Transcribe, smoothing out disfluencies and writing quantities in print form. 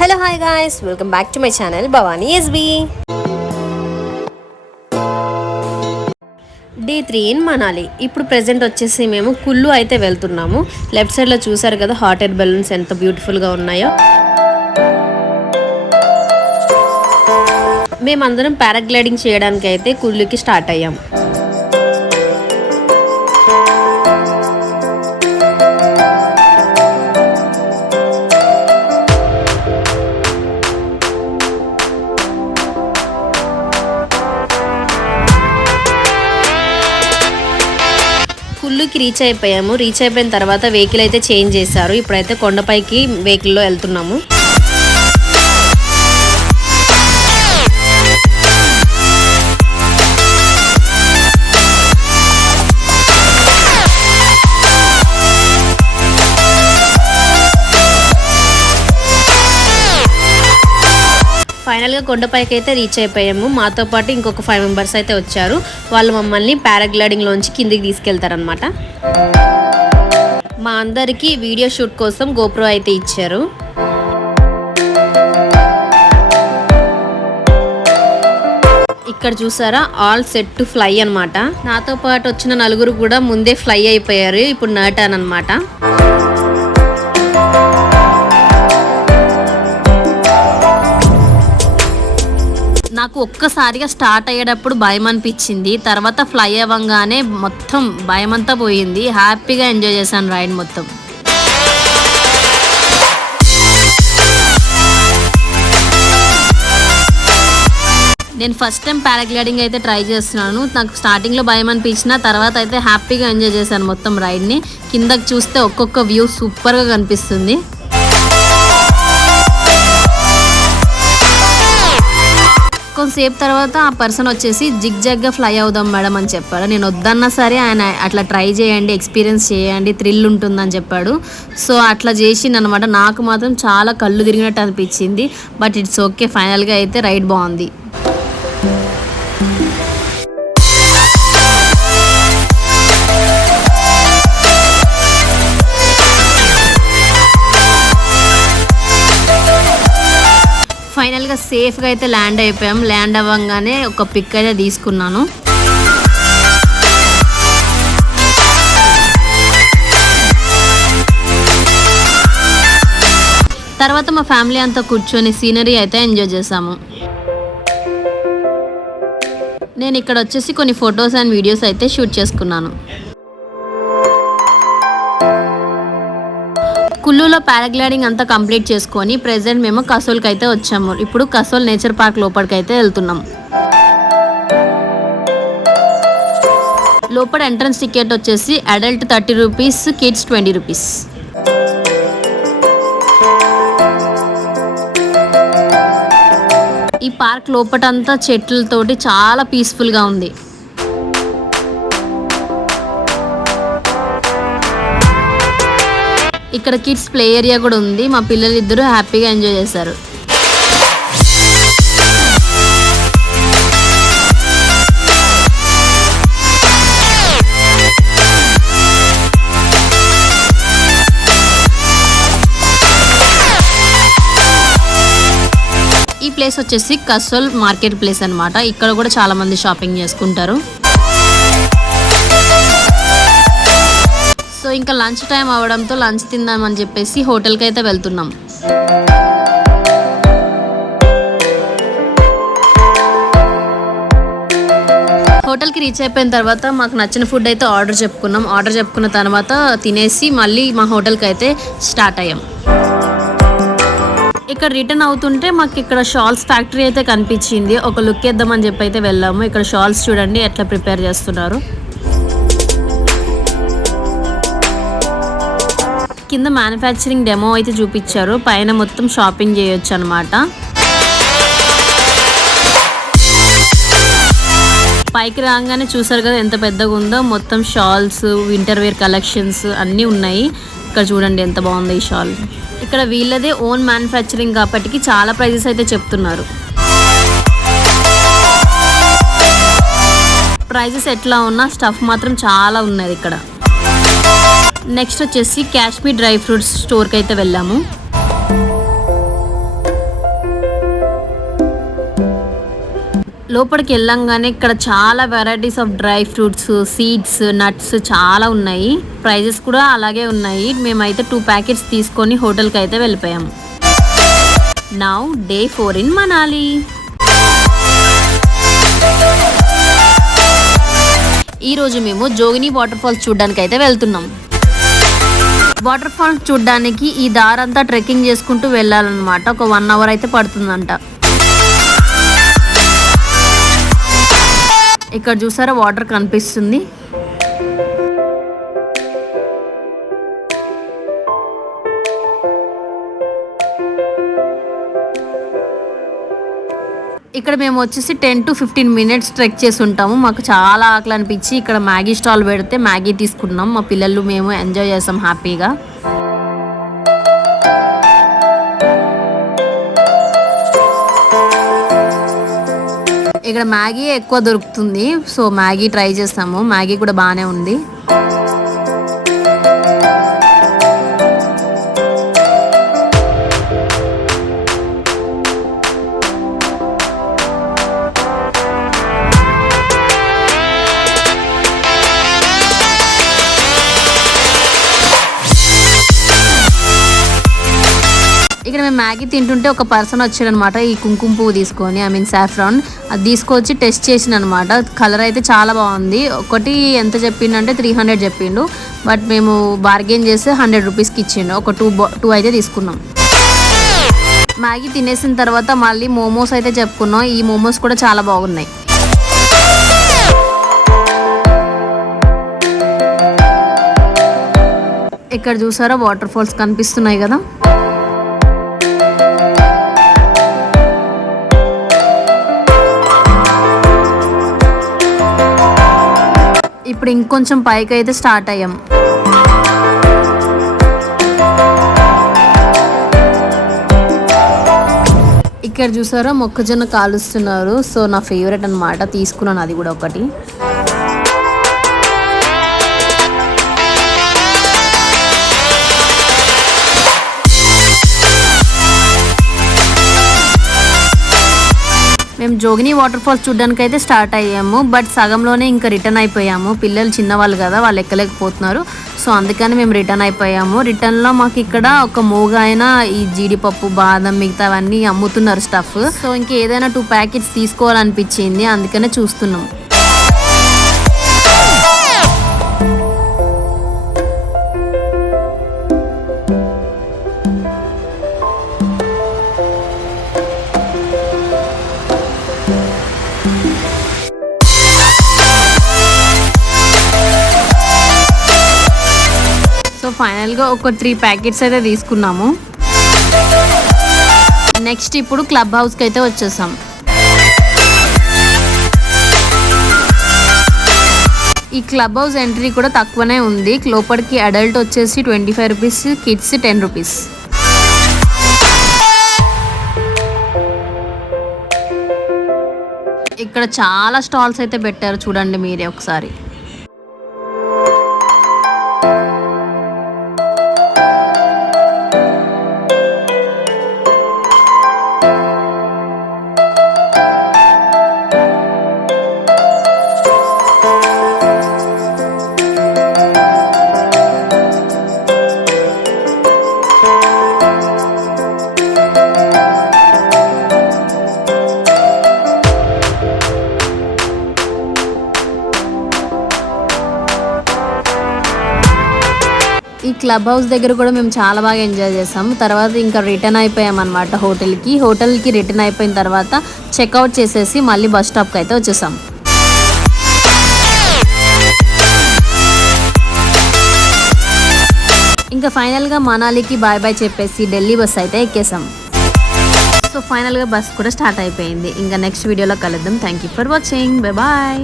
Hello hi guys, welcome back to my channel Bhavani SB. Day 3 ఇన్ మనాలి. ఇప్పుడు ప్రెజెంట్ వచ్చేసి మేము కుల్లు అయితే వెళ్తున్నాము. లెఫ్ట్ సైడ్లో చూసారు కదా హాట్ ఎయిర్ బెలూన్స్ ఎంత బ్యూటిఫుల్గా ఉన్నాయో. మేమందరం పారాగ్లైడింగ్ చేయడానికి అయితే కుల్లుకి స్టార్ట్ అయ్యాం. కుల్లుకి రీచ్ అయిపోయాము. రీచ్ అయిపోయిన తర్వాత వెహికల్ అయితే చేంజ్ చేశారు. ఇప్పుడైతే కొండపైకి వెహికల్లో వెళ్తున్నాము. ఫైనల్గా కొండపైకి అయితే రీచ్ అయిపోయాము. మాతో పాటు ఇంకొక 5 మెంబర్స్ అయితే వచ్చారు. వాళ్ళు మమ్మల్ని పారాగ్లైడింగ్లోంచి కిందికి తీసుకెళ్తారనమాట. మా అందరికీ వీడియో షూట్ కోసం గోప్రో అయితే ఇచ్చారు. ఇక్కడ చూసారా ఆల్ సెట్ టు ఫ్లై అనమాట. నాతో పాటు వచ్చిన నలుగురు కూడా ముందే ఫ్లై అయిపోయారు. ఇప్పుడు నర్టన్ అనమాట. నాకు ఒక్కసారిగా స్టార్ట్ అయ్యేటప్పుడు భయం అనిపించింది. తర్వాత ఫ్లై అవ్వగానే మొత్తం భయం అంతా పోయింది. హ్యాపీగా ఎంజాయ్ చేశాను రైడ్ మొత్తం. నేను ఫస్ట్ టైం పారాగ్లైడింగ్ అయితే ట్రై చేస్తున్నాను. నాకు స్టార్టింగ్లో భయం అనిపించిన తర్వాత అయితే హ్యాపీగా ఎంజాయ్ చేశాను మొత్తం రైడ్ని. కిందకి చూస్తే ఒక్కొక్క వ్యూ సూపర్గా కనిపిస్తుంది. కొంతసేపు తర్వాత ఆ పర్సన్ వచ్చేసి జిగ్జాగ్గా ఫ్లై అవుదాం మేడం అని చెప్పాడు. నేను వద్దన్నా సరే ఆయన అట్లా ట్రై చేయండి, ఎక్స్పీరియన్స్ చేయండి, థ్రిల్ ఉంటుందని చెప్పాడు. సో అట్లా చేసింది అనమాట. నాకు మాత్రం చాలా కళ్ళు తిరిగినట్టు అనిపించింది. బట్ ఇట్స్ ఓకే, ఫైనల్గా అయితే రైడ్ బాగుంది. ఫైనల్గా సేఫ్గా అయితే ల్యాండ్ అయిపోయాం. ల్యాండ్ అవ్వగానే ఒక పిక్ అయితే తీసుకున్నాను. తర్వాత మా ఫ్యామిలీ అంతా కూర్చొని సీనరీ అయితే ఎంజాయ్ చేసాము. నేను ఇక్కడ వచ్చేసి కొన్ని ఫొటోస్ అండ్ వీడియోస్ అయితే షూట్ చేసుకున్నాను. కుల్లులో పారాగ్లైడింగ్ అంతా కంప్లీట్ చేసుకొని ప్రెజెంట్ మేము కసోల్కి అయితే వచ్చాము. ఇప్పుడు కసోల్ నేచర్ పార్క్ లోపలికి అయితే వెళ్తున్నాం. లోపల ఎంట్రన్స్ టికెట్ వచ్చేసి అడల్ట్ 30 రూపీస్, కిడ్స్ 20 రూపీస్. ఈ పార్క్ లోపటంతా చెట్లతోటి చాలా పీస్ఫుల్గా ఉంది. ఇక్కడ కిడ్స్ ప్లే ఏరియా కూడా ఉంది. మా పిల్లలు ఇద్దరు హ్యాపీగా ఎంజాయ్ చేశారు. ఈ ప్లేస్ వచ్చేసి కసోల్ మార్కెట్ ప్లేస్ అనమాట. ఇక్కడ కూడా చాలా మంది షాపింగ్ చేసుకుంటారు. సో ఇంకా లంచ్ టైం అవడంతో లంచ్ తిందామని చెప్పేసి హోటల్కి అయితే వెళ్తున్నాం. హోటల్కి రీచ్ అయిపోయిన తర్వాత మాకు నచ్చిన ఫుడ్ అయితే ఆర్డర్ చెప్పుకున్నాం. ఆర్డర్ చెప్పుకున్న తర్వాత తినేసి మళ్ళీ మా హోటల్కి అయితే స్టార్ట్ అయ్యాం. ఇక్కడ రిటర్న్ అవుతుంటే మాకు ఇక్కడ షాల్స్ ఫ్యాక్టరీ అయితే కనిపించింది. ఒక లుక్ వేద్దామని చెప్పి అయితే వెళ్ళాము. ఇక్కడ షాల్స్ చూడండి ఎట్లా ప్రిపేర్ చేస్తున్నారు. కింద మ్యానుఫ్యాక్చరింగ్ డెమో అయితే చూపించారు. పైన మొత్తం షాపింగ్ చేయొచ్చు అనమాట. పైకి రాగానే చూసారు కదా ఎంత పెద్దగా ఉందో. మొత్తం షాల్స్, వింటర్ వేర్ కలెక్షన్స్ అన్నీ ఉన్నాయి. ఇక్కడ చూడండి ఎంత బాగుంది ఈ షాల్. ఇక్కడ వీళ్ళదే ఓన్ మ్యానుఫ్యాక్చరింగ్ కాబట్టి చాలా ప్రైజెస్ అయితే చెప్తున్నారు. ప్రైజెస్ ఎట్లా ఉన్నా స్టఫ్ మాత్రం చాలా ఉన్నది ఇక్కడ. నెక్స్ట్ వచ్చేసి కాశ్మీర్ డ్రై ఫ్రూట్స్ స్టోర్కి అయితే వెళ్ళాము. లోపలికి వెళ్ళంగానే ఇక్కడ చాలా varieties of dry fruits, seeds, nuts చాలా ఉన్నాయి. ప్రైజెస్ కూడా అలాగే ఉన్నాయి. మేమైతే 2 ప్యాకెట్స్ తీసుకొని హోటల్కి అయితే వెళ్ళిపోయాము. నౌ డే 4 ఇన్ మనాలి. ఈరోజు మేము జోగిని వాటర్ ఫాల్స్ చూడడానికి అయితే వెళ్తున్నాం. వాటర్ ఫాల్స్ చూడడానికి ఈ దారంతా ట్రెక్కింగ్ చేసుకుంటూ వెళ్ళాలన్నమాట. ఒక 1 అవర్ అయితే పడుతుందంట. ఇక్కడ చూసారా వాటర్ కనిపిస్తుంది. ఇక్కడ మేము వచ్చేసి 10 to 15 minutes ట్రెక్ చేసి ఉంటాము. మాకు చాలా ఆకలి అనిపించి ఇక్కడ మ్యాగీ స్టాల్ పెడితే మ్యాగీ తీసుకున్నాం. మా పిల్లలు మేము ఎంజాయ్ చేసాం హ్యాపీగా. ఇక్కడ మ్యాగీ ఎక్కువ దొరుకుతుంది. సో మ్యాగీ ట్రై చేసాము. మ్యాగీ కూడా బాగానే ఉంది. ఇక్కడ మేము మ్యాగీ తింటుంటే ఒక పర్సన్ వచ్చాడనమాట. ఈ కుంకుమ పువ్వు తీసుకొని, ఐ మీన్ సాఫ్రాన్, అది తీసుకొచ్చి టెస్ట్ చేసిన అనమాట. కలర్ అయితే చాలా బాగుంది. ఒకటి ఎంత చెప్పిండంటే 300 చెప్పిండు. బట్ మేము బార్గెన్ చేసి 100 రూపీస్కి ఇచ్చిండు. ఒక 2 అయితే తీసుకున్నాం. మ్యాగీ తినేసిన తర్వాత మళ్ళీ మోమోస్ అయితే చెప్పుకున్నాం. ఈ మోమోస్ కూడా చాలా బాగున్నాయి. ఇక్కడ చూసారా వాటర్ ఫాల్స్ కనిపిస్తున్నాయి కదా. ఇప్పుడు ఇంకొంచెం పైకి అయితే స్టార్ట్ అయ్యాం. ఇక్కడ చూసారా మొక్కజొన్న కాలుస్తున్నారు. సో నా ఫేవరెట్ అనమాట, తీసుకున్నాను అది కూడా ఒకటి. మేము జోగిని వాటర్ ఫాల్స్ చూడడానికి అయితే స్టార్ట్ అయ్యాము. బట్ సగంలోనే ఇంకా రిటర్న్ అయిపోయాము. పిల్లలు చిన్నవాళ్ళు కదా, వాళ్ళు ఎక్కలేకపోతున్నారు. సో అందుకని మేము రిటర్న్ అయిపోయాము. రిటర్న్లో మాకు ఇక్కడ ఒక మూగాయన ఈ జీడిపప్పు, బాదం, మిగతావన్నీ అమ్ముతున్నారు స్టఫ్. సో ఇంకేదైనా 2 ప్యాకెట్స్ తీసుకోవాలనిపించింది, అందుకనే చూస్తున్నాం. సో ఫైనల్గా ఒక 3 ప్యాకెట్స్ అయితే తీసుకున్నాము. నెక్స్ట్ ఇప్పుడు క్లబ్ హౌస్కి అయితే వచ్చేసాం. ఈ క్లబ్ హౌస్ ఎంట్రీ కూడా తక్కువనే ఉంది. లోపలికి అడల్ట్ వచ్చేసి 25 రూపీస్, కిడ్స్ 10 రూపీస్. ఇక్కడ చాలా స్టాల్స్ అయితే పెట్టారు, చూడండి మీరే ఒకసారి. ఈ క్లబ్ హౌస్ దగ్గర కూడా మేము చాలా బాగా ఎంజాయ్ చేసాం. తర్వాత ఇంకా రిటర్న్ అయిపోయాం అనమాట హోటల్కి రిటర్న్ అయిపోయిన తర్వాత చెక్అవుట్ చేసేసి మళ్ళీ బస్ స్టాప్కి అయితే వచ్చేసాం. ఇంకా ఫైనల్గా మనాలికి బాయ్ బాయ్ చెప్పేసి ఢిల్లీ బస్ అయితే ఎక్కేసాం. సో ఫైనల్గా బస్ కూడా స్టార్ట్ అయిపోయింది. ఇంకా నెక్స్ట్ వీడియోలో కలుద్దాం. Thank you for watching. Bye bye.